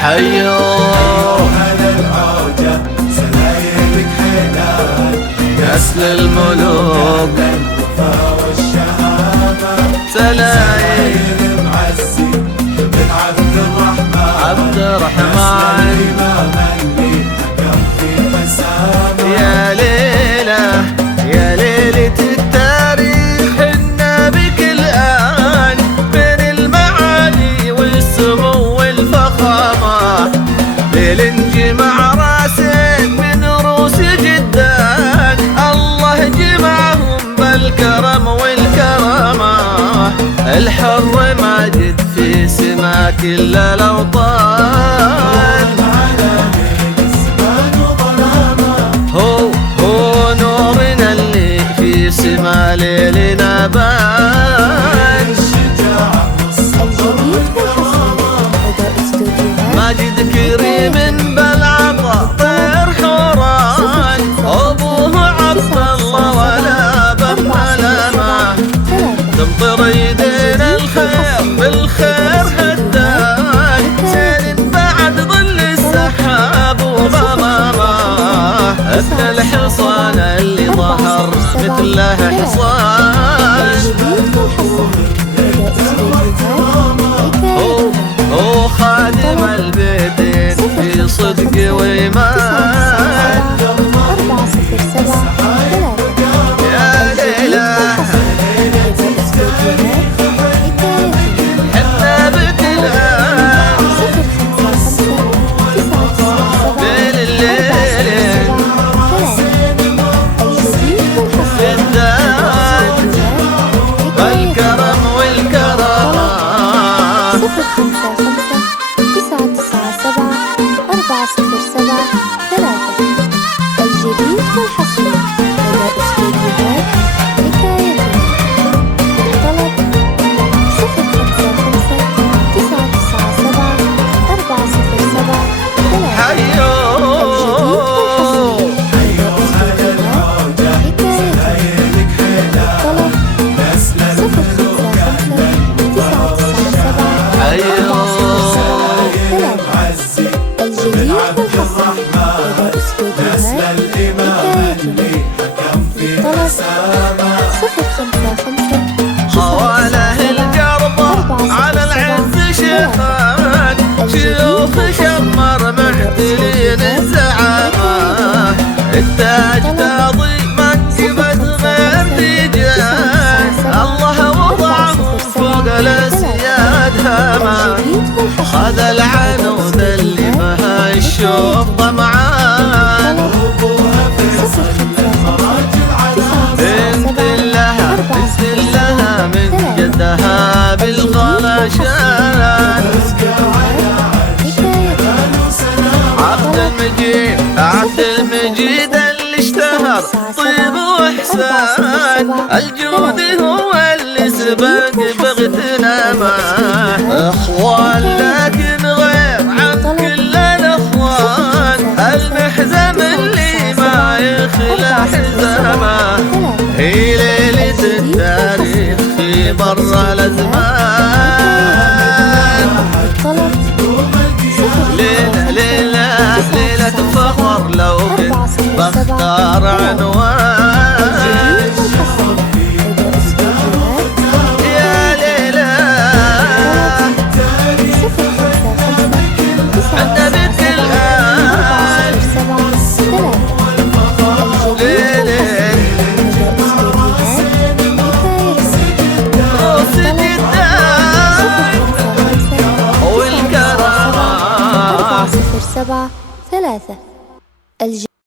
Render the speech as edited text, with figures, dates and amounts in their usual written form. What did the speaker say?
حيو هلا العوجة سلايلك حلال نسل الملوك الوفا والشهامة سلايل معزي من عبد الرحمن الإمام اللي حكم في مسامة يا ليلة يا ليلة التاريخ حنا بك الآن بين المعالي والسمو والفخامة ليل جمع راسين من روس جدان الله جمعهم بالكرم والكرامة الحر ماجد في سما كل الأوطان هو نورنا اللي في سما ليلنا بان ماجد كريم بالعطا طير حوران أبوه عبد الله ولا بملامة تمطر يدينا الخير بالخير هدان سير بعد ظل السحاب وغمامة ابن الحصان اللي ظهر مثله حصان هو خادم البيتين في صدق وإيمان 407 يا ليلى حنا بك الآن بين الليل بالدان بالكرم والكرامة 055-997-407-3 الجديد والحصري لدى استوديوهات حكاية طلب 055-997-407-3 حيو نسل الإمام اللي حكم في مسامة خواله الجربة على العز شيخان شيوخ شمر معتلين الزعامة التاج تاضي منقبة غير تيجان الله وضعهم فوق الأسياد هامة خذ العنود اللي بها الشوف طمعان بنت لها من جدها بالغلاشان عبد المجيد اللي اشتهر طيب واحسان الجود هو اللي سبق بغتنا معاه اخوان لكن غير عن كل الاخوان المحزم اللي ما يخلى حزامه هي ليلة التاريخ في برا الازمان ليلة فخر لو كنت بختار عنوان يا ليلى حنا بك الآن روس جدان والكرامة 407-3